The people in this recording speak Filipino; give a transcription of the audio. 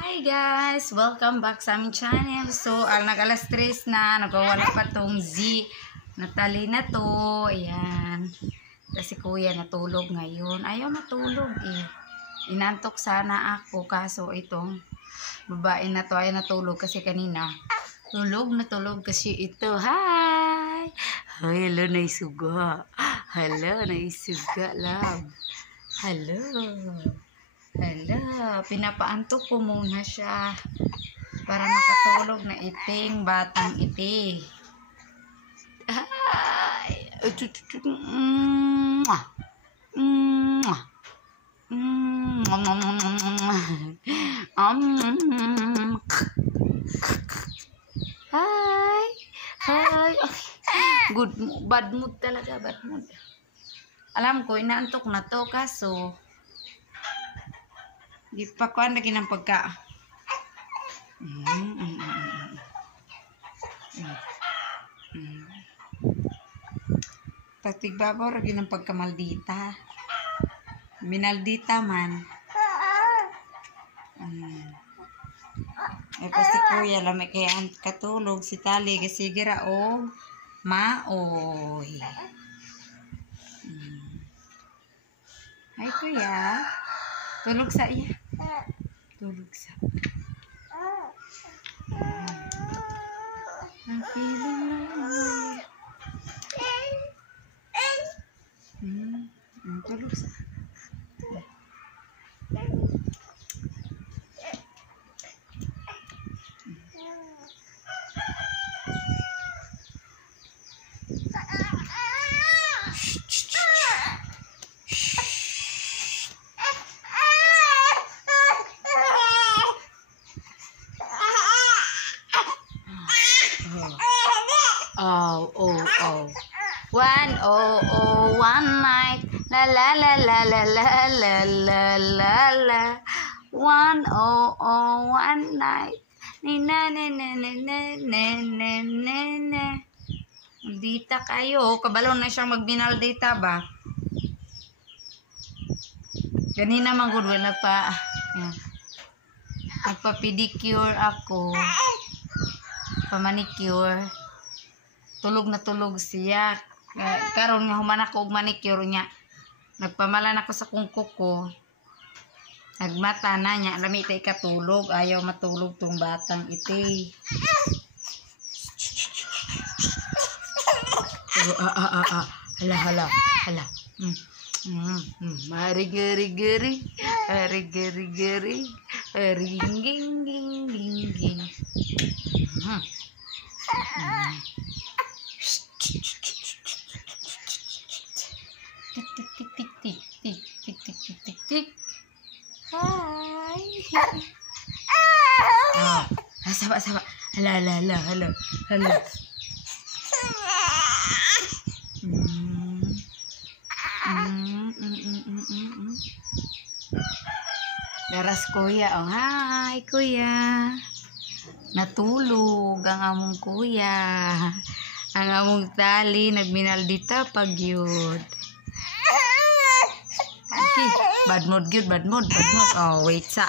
Hi guys! Welcome back sa aming channel. So, nag-alas 3 na. Nagawala pa tong Z. Natali na to. Ayan. Kasi kuya natulog ngayon. Ayaw matulog eh. Inantok sana ako. Kaso itong babae na to ay natulog kasi kanina. Tulog na tulog kasi ito. Hi! Hello, naisuga. Hello, naisuga lang. Hello. Hala, pinapaantok ko muna siya para makatulog na iting batang iti. Ay, hi, hi. Good, bad mood talaga, bad mood. Alam ko, inaantok na to kaso di pa kuan lagi ng pagka. Pagtigbabaw lagi ng pagkamaldita. Minaldita man. Ay kasi kuya lami kaya katulog si tali kasi gira o maoy. Ay kuya. Tulog sa iya. Tulog sa. Ang feeling na tulog sa. Oh. 1 night. La la la la la la la la la la. 1 night. Na na na na na na na na na. Dita kayo. Kabalon na siyang magbinaldita ba? Ganina man good well nagpa-pedicure ako. Pa-manicure. Tulog na tulog siya. Karon nga human ako og manicure niya. Nagpamalan ako sa kungko ko. Nagmata na niya. Lami tay katulog. Ayaw matulog tong batang iti. Hala. Marigeri-geri. Marigeri-geri. Ring-ging-ging-ging. Tik. Hai. Sabar. Hala. Daras kuya. Oh, hi kuya. Natulog ang among kuya. Ang among tali nagminaldita pag yun. Okay. Bad mood. Oh, wait sa.